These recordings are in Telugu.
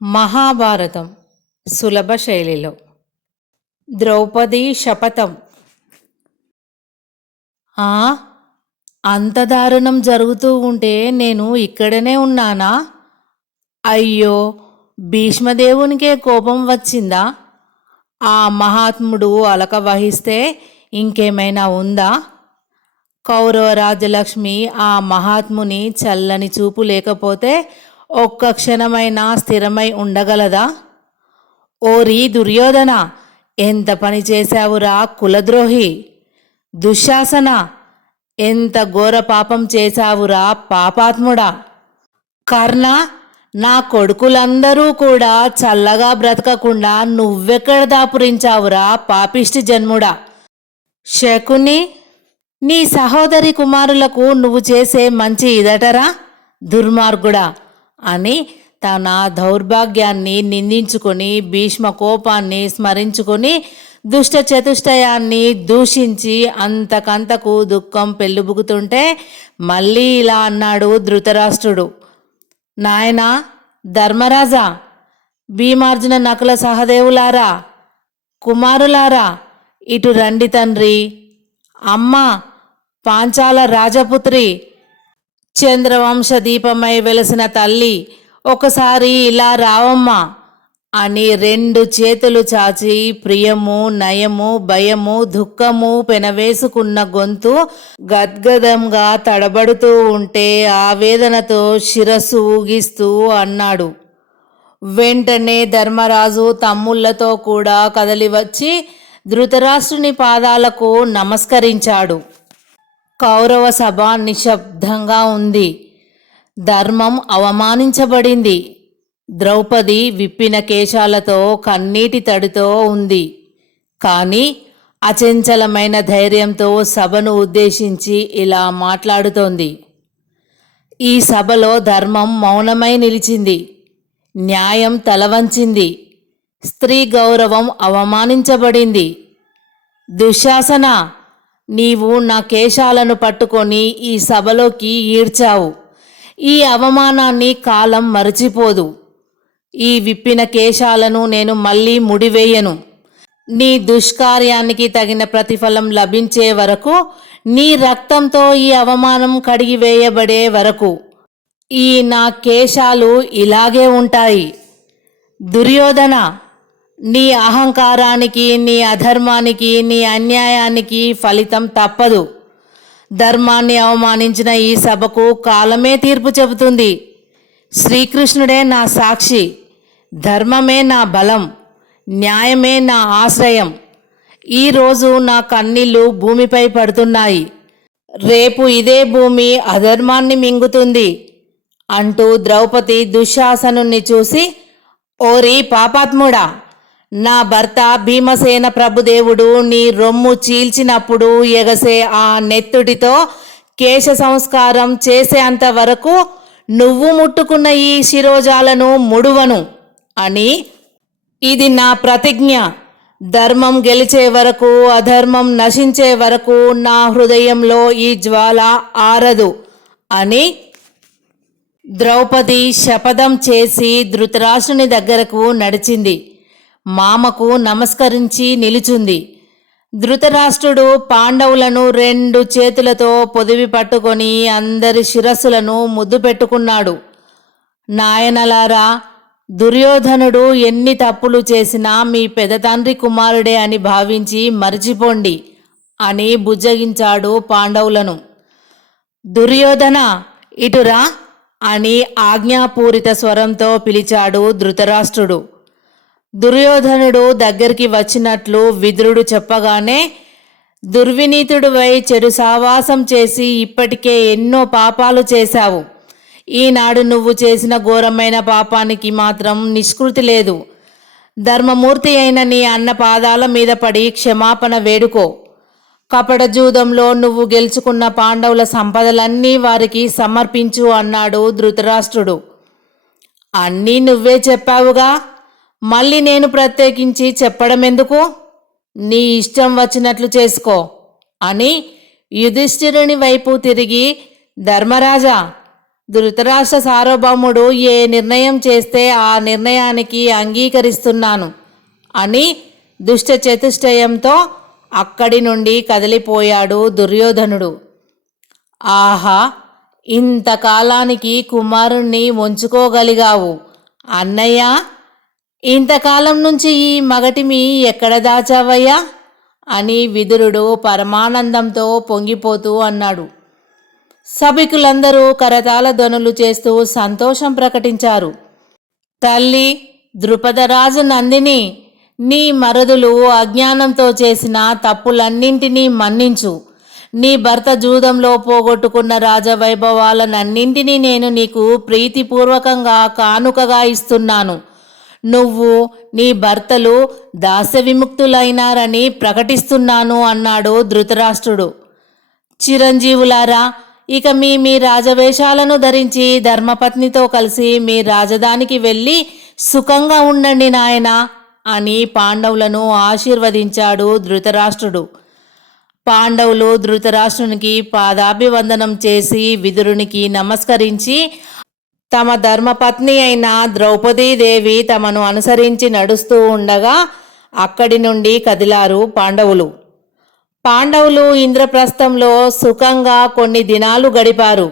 మహాభారతం సులభ శైలిలో ద్రౌపది శపథం. ఆ అంత దారుణం జరుగుతూ ఉంటే నేను ఇక్కడనే ఉన్నానా? అయ్యో, భీష్మదేవునికే కోపం వచ్చిందా? ఆ మహాత్ముడు అలక వహిస్తే ఇంకేమైనా ఉందా? కౌరవ రాజలక్ష్మి ఆ మహాత్ముని చల్లని చూపు లేకపోతే ఒక్క క్షణమైనా స్థిరమై ఉండగలదా? ఓరి దుర్యోధన, ఎంత పని చేశావురా కులద్రోహి! దుశ్శాసన, ఎంత ఘోర పాపం చేశావురా పాపాత్ముడా! కర్ణ, నా కొడుకులందరూ కూడా చల్లగా బ్రతకకుండా నువ్వెక్కడ దాపురించావురా పాపిష్టి జన్ముడా! శకుని, నీ సహోదరి కుమారులకు నువ్వు చేసే మంచి ఇదటరా దుర్మార్గుడా అని తన దౌర్భాగ్యాన్ని నిందించుకొని భీష్మ కోపాన్ని స్మరించుకొని దుష్ట చతుష్టయాన్ని దూషించి అంతకంతకు దుఃఖం పెళ్ళుబుకుతుంటే మళ్ళీ ఇలా అన్నాడు ధృతరాష్ట్రుడు. నాయనా ధర్మరాజా, భీమార్జున నకుల సహదేవులారా, కుమారులారా, ఇటు రండి తండ్రి. అమ్మ పాంచాల రాజపుత్రి, చంద్రవంశ దీపమై వెలసిన తల్లి, ఒకసారి ఇలా రావమ్మా అని రెండు చేతులు చాచి ప్రియము, నయము, భయము, దుఃఖము పెనవేసుకున్న గొంతు గద్గదంగా తడబడుతూ ఉంటే ఆవేదనతో శిరస్సు ఊగిస్తూ అన్నాడు. వెంటనే ధర్మరాజు తమ్ముళ్లతో కూడా కదలి వచ్చి ధృతరాష్ట్రుని పాదాలకు నమస్కరించాడు. కౌరవ సభ నిశ్శబ్దంగా ఉంది. ధర్మం అవమానించబడింది. ద్రౌపది విప్పిన కేశాలతో కన్నీటి తడితో ఉంది. కానీ అచంచలమైన ధైర్యంతో సభను ఉద్దేశించి ఇలా మాట్లాడుతోంది. ఈ సభలో ధర్మం మౌనమై నిలిచింది. న్యాయం తలవంచింది. స్త్రీ గౌరవం అవమానించబడింది. దుశ్శాసన, నీవు నా కేశాలను పట్టుకొని ఈ సభలోకి ఈడ్చావు. ఈ అవమానాన్ని కాలం మరచిపోదు. ఈ విప్పిన కేశాలను నేను మళ్ళీ ముడివేయను. నీ దుష్కార్యానికి తగిన ప్రతిఫలం లభించే వరకు, నీ రక్తంతో ఈ అవమానం కడిగివేయబడే వరకు ఈ నా కేశాలు ఇలాగే ఉంటాయి. దుర్యోధన, నీ అహంకారానికి, నీ అధర్మానికి, నీ అన్యాయానికి ఫలితం తప్పదు. ధర్మాన్ని అవమానించిన ఈ సభకు కాలమే తీర్పు చెబుతుంది. శ్రీకృష్ణుడే నా సాక్షి. ధర్మమే నా బలం, న్యాయమే నా ఆశ్రయం. ఈరోజు నా కన్నీళ్లు భూమిపై పడుతున్నాయి. రేపు ఇదే భూమి అధర్మాన్ని మింగుతుంది అంటూ ద్రౌపది దుశ్శాసనుణ్ణి చూసి, ఓరి పాపాత్ముడా, నా భర్త భీమసేన ప్రభుదేవుడు నీ రొమ్ము చీల్చినప్పుడు ఎగసే ఆ నెత్తుడితో కేశ సంస్కారం చేసేంత వరకు నువ్వు ముట్టుకున్న ఈ శిరోజాలను ముడువను అని ఇది నా ప్రతిజ్ఞ. ధర్మం గెలిచే వరకు, అధర్మం నశించే వరకు నా హృదయంలో ఈ జ్వాల ఆరదు అని ద్రౌపది శపథం చేసి ధృతరాష్ట్రుని దగ్గరకు నడిచింది. మామకు నమస్కరించి నిలుచుంది. ధృతరాష్ట్రుడు పాండవులను రెండు చేతులతో పొదివి పట్టుకొని అందరి శిరస్సులను ముద్దు పెట్టుకున్నాడు. నాయనలారా, దుర్యోధనుడు ఎన్ని తప్పులు చేసినా మీ పెదతండ్రి కుమారుడే అని భావించి మరచిపోండి అని బుజ్జగించాడు పాండవులను. దుర్యోధన, ఇటురా అని ఆజ్ఞాపూరిత స్వరంతో పిలిచాడు ధృతరాష్ట్రుడు. దుర్యోధనుడు దగ్గరికి వచ్చినట్లు విదురుడు చెప్పగానే, దుర్వినీతుడివై చెడు సావాసం చేసి ఇప్పటికే ఎన్నో పాపాలు చేశావు. ఈనాడు నువ్వు చేసిన ఘోరమైన పాపానికి మాత్రం నిష్కృతి లేదు. ధర్మమూర్తి అయిన నీ అన్న పాదాల మీద పడి క్షమాపణ వేడుకో. కపట జూదంలో నువ్వు గెలుచుకున్న పాండవుల సంపదలన్నీ వారికి సమర్పించు అన్నాడు ధృతరాష్ట్రుడు. అన్నీ నువ్వే చెప్పావుగా, మళ్ళీ నేను ప్రత్యేకించి చెప్పడం ఎందుకు? నీ ఇష్టం వచ్చినట్లు చేసుకో అని యుధిష్ఠిరుని వైపు తిరిగి, ధర్మరాజా, ధృతరాష్ట్ర సార్వభౌముడు ఏ నిర్ణయం చేస్తే ఆ నిర్ణయానికి అంగీకరిస్తున్నాను అని దుష్ట చతుష్టయంతో అక్కడి నుండి కదిలిపోయాడు దుర్యోధనుడు. ఆహా, ఇంతకాలానికి కుమారుణ్ణి ఉంచుకోగలిగావు అన్నయ్య. ఇంతకాలం నుంచి ఈ మగటిమి ఎక్కడ దాచావయ్యా అని విదురుడు పరమానందంతో పొంగిపోతూ అన్నాడు. సభికులందరూ కరతాళ ధ్వనులు చేస్తూ సంతోషం ప్రకటించారు. తల్లి ద్రుపదరాజు నందిని, నీ మరుదులు అజ్ఞానంతో చేసిన తప్పులన్నింటినీ మన్నించు. నీ భర్త జూదంలో పోగొట్టుకున్న రాజవైభవాలనన్నింటినీ నేను నీకు ప్రీతిపూర్వకంగా కానుకగా ఇస్తున్నాను. నువ్వు నీ భర్తలు దాస్య విముక్తులైనారని ప్రకటిస్తున్నాను అన్నాడు ధృతరాష్ట్రుడు. చిరంజీవులారా, ఇక మీ రాజవేషాలను ధరించి ధర్మపత్నితో కలిసి మీ రాజధానికి వెళ్ళి సుఖంగా ఉండండి నాయనా అని పాండవులను ఆశీర్వదించాడు ధృతరాష్ట్రుడు. పాండవులు ధృతరాష్ట్రునికి పాదాభివందనం చేసి విదురునికి నమస్కరించి తమ ధర్మపత్ని అయిన ద్రౌపదీదేవి తమను అనుసరించి నడుస్తూ ఉండగా అక్కడి నుండి కదిలారు పాండవులు. పాండవులు ఇంద్రప్రస్థంలో సుఖంగా కొన్ని దినాలు గడిపారు.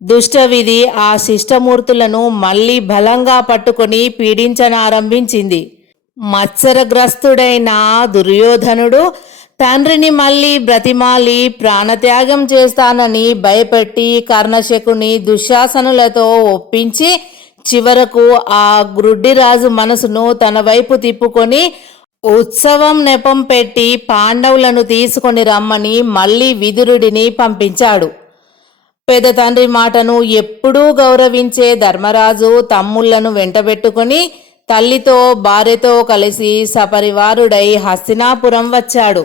దుష్టవిధి ఆ శిష్టమూర్తులను మళ్ళీ బలంగా పట్టుకొని పీడించనారంభించింది. మత్సరగ్రస్తుడైన దుర్యోధనుడు తండ్రిని మళ్ళీ బ్రతిమాలి ప్రాణత్యాగం చేస్తానని భయపెట్టి కర్ణశకుని దుశ్శాసనులతో ఒప్పించి చివరకు ఆ గ్రుడ్డిరాజు మనసును తన వైపు తిప్పుకొని ఉత్సవం నెపం పెట్టి పాండవులను తీసుకొని రమ్మని మళ్ళీ విదురుడిని పంపించాడు. పెద్ద తండ్రి మాటను ఎప్పుడూ గౌరవించే ధర్మరాజు తమ్ముళ్లను వెంటబెట్టుకొని తల్లితో భార్యతో కలిసి సపరివారుడై హస్తినాపురం వచ్చాడు.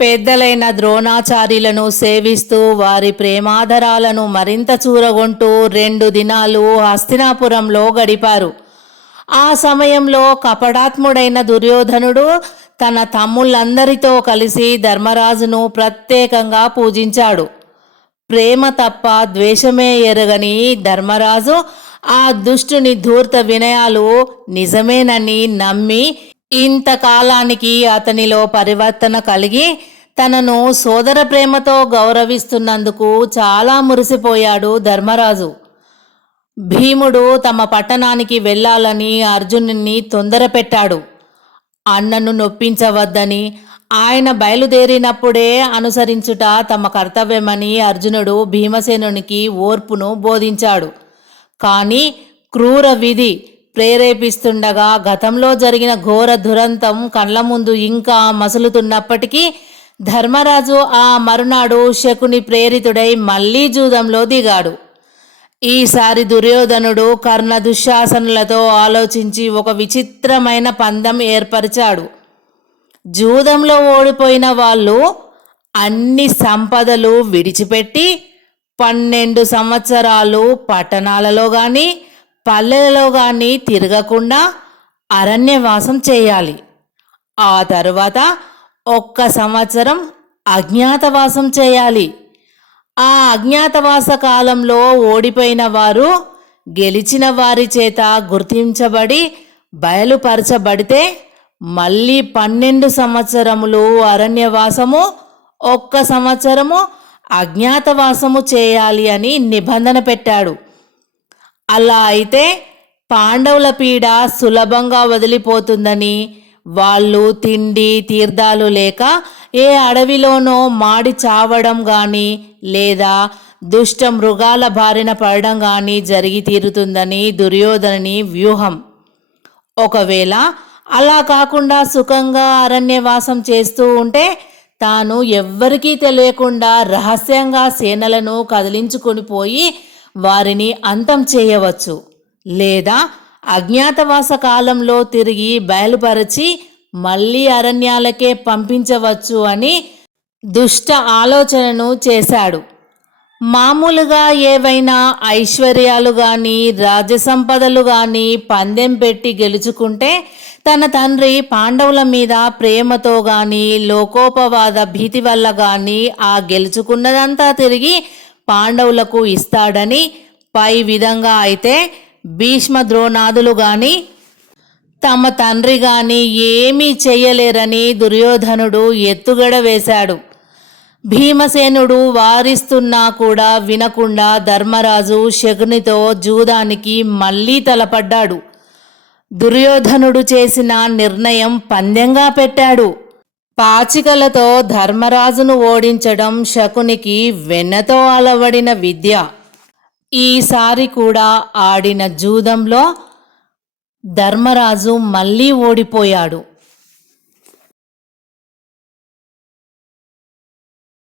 పెద్దలైన ద్రోణాచార్యులను సేవిస్తూ వారి ప్రేమాదరాలను మరింత చూరగొంటూ 2 దినాలు హస్తినాపురంలో గడిపారు. ఆ సమయంలో కపటాత్ముడైన దుర్యోధనుడు తన తమ్ముళ్ళందరితో కలిసి ధర్మరాజును ప్రత్యేకంగా పూజించాడు. ప్రేమ తప్ప ద్వేషమే ఎరగని ధర్మరాజు ఆ దుష్టుని ధూర్త వినయాలు నిజమేనని నమ్మి ఇంతకాలానికి అతనిలో పరివర్తన కలిగి తనను సోదర ప్రేమతో గౌరవిస్తున్నందుకు చాలా మురిసిపోయాడు ధర్మరాజు. భీముడు తమ పట్టణానికి వెళ్ళాలని అర్జునుని తొందరపెట్టాడు. అన్నను నొప్పించవద్దని, ఆయన బయలుదేరినప్పుడే అనుసరించుట తమ కర్తవ్యమని అర్జునుడు భీమసేనునికి ఓర్పును బోధించాడు. కానీ క్రూర విధి ప్రేరేపిస్తుండగా గతంలో జరిగిన ఘోర దురంతం కళ్ళ ముందు ఇంకా మసులుతున్నప్పటికీ ధర్మరాజు ఆ మరునాడు శకుని ప్రేరితుడై మళ్లీ జూదంలో దిగాడు. ఈసారి దుర్యోధనుడు కర్ణ దుశ్శాసనులతో ఆలోచించి ఒక విచిత్రమైన పందెం ఏర్పరిచాడు. జూదంలో ఓడిపోయిన వాళ్ళు అన్ని సంపదలు విడిచిపెట్టి 12 సంవత్సరాలు పట్టణాలలో కానీ పల్లెలలో కానీ తిరగకుండా అరణ్యవాసం చేయాలి. ఆ తరువాత 1 సంవత్సరం అజ్ఞాతవాసం చేయాలి. ఆ అజ్ఞాతవాస కాలంలో ఓడిపోయిన వారు గెలిచిన వారి చేత గుర్తించబడి బయలుపరచబడితే మళ్ళీ 12 సంవత్సరములు అరణ్యవాసము, 1 సంవత్సరము అజ్ఞాతవాసము చేయాలి అని నిబంధన పెట్టాడు. అలా అయితే పాండవుల పీడ సులభంగా వదిలిపోతుందని, వాళ్ళు తిండి తీర్థాలు లేక ఏ అడవిలోనో మాడి చావడం కానీ లేదా దుష్ట మృగాల బారిన పడడం కానీ జరిగి తీరుతుందని దుర్యోధనుని వ్యూహం. ఒకవేళ అలా కాకుండా సుఖంగా అరణ్యవాసం చేస్తూ ఉంటే తాను ఎవ్వరికీ తెలియకుండా రహస్యంగా సేనలను కదిలించుకొని పోయి వారిని అంతం చేయవచ్చు, లేదా అజ్ఞాతవాస కాలంలో తిరిగి బయలుపరిచి మళ్ళీ అరణ్యాలకే పంపించవచ్చు అని దుష్ట ఆలోచనను చేశాడు. మామూలుగా ఏవైనా ఐశ్వర్యాలు కానీ రాజసంపదలు కానీ పందెం పెట్టి గెలుచుకుంటే తన తండ్రి పాండవుల మీద ప్రేమతో కానీ లోకోపవాద భీతి వల్ల కానీ ఆ గెలుచుకున్నదంతా తిరిగి పాండవులకు ఇస్తాడని పై విధంగా అయితే భీష్మ ద్రోణాదులు గాని తమ తండ్రి గాని ఏమీ చెయ్యలేరని దుర్యోధనుడు ఎత్తుగడ వేశాడు. భీమసేనుడు వారిస్తున్నా కూడా వినకుండా ధర్మరాజు శకునితో జూదానికి మళ్ళీ తలపడ్డాడు. దుర్యోధనుడు చేసిన నిర్ణయం పందెంగా పెట్టాడు. పాచికలతో ధర్మరాజును ఓడించడం శకునికి వెన్నతో అలవడిన విద్య. ఈసారి కూడా ఆడిన జూదంలో ధర్మరాజు మళ్ళీ ఓడిపోయాడు.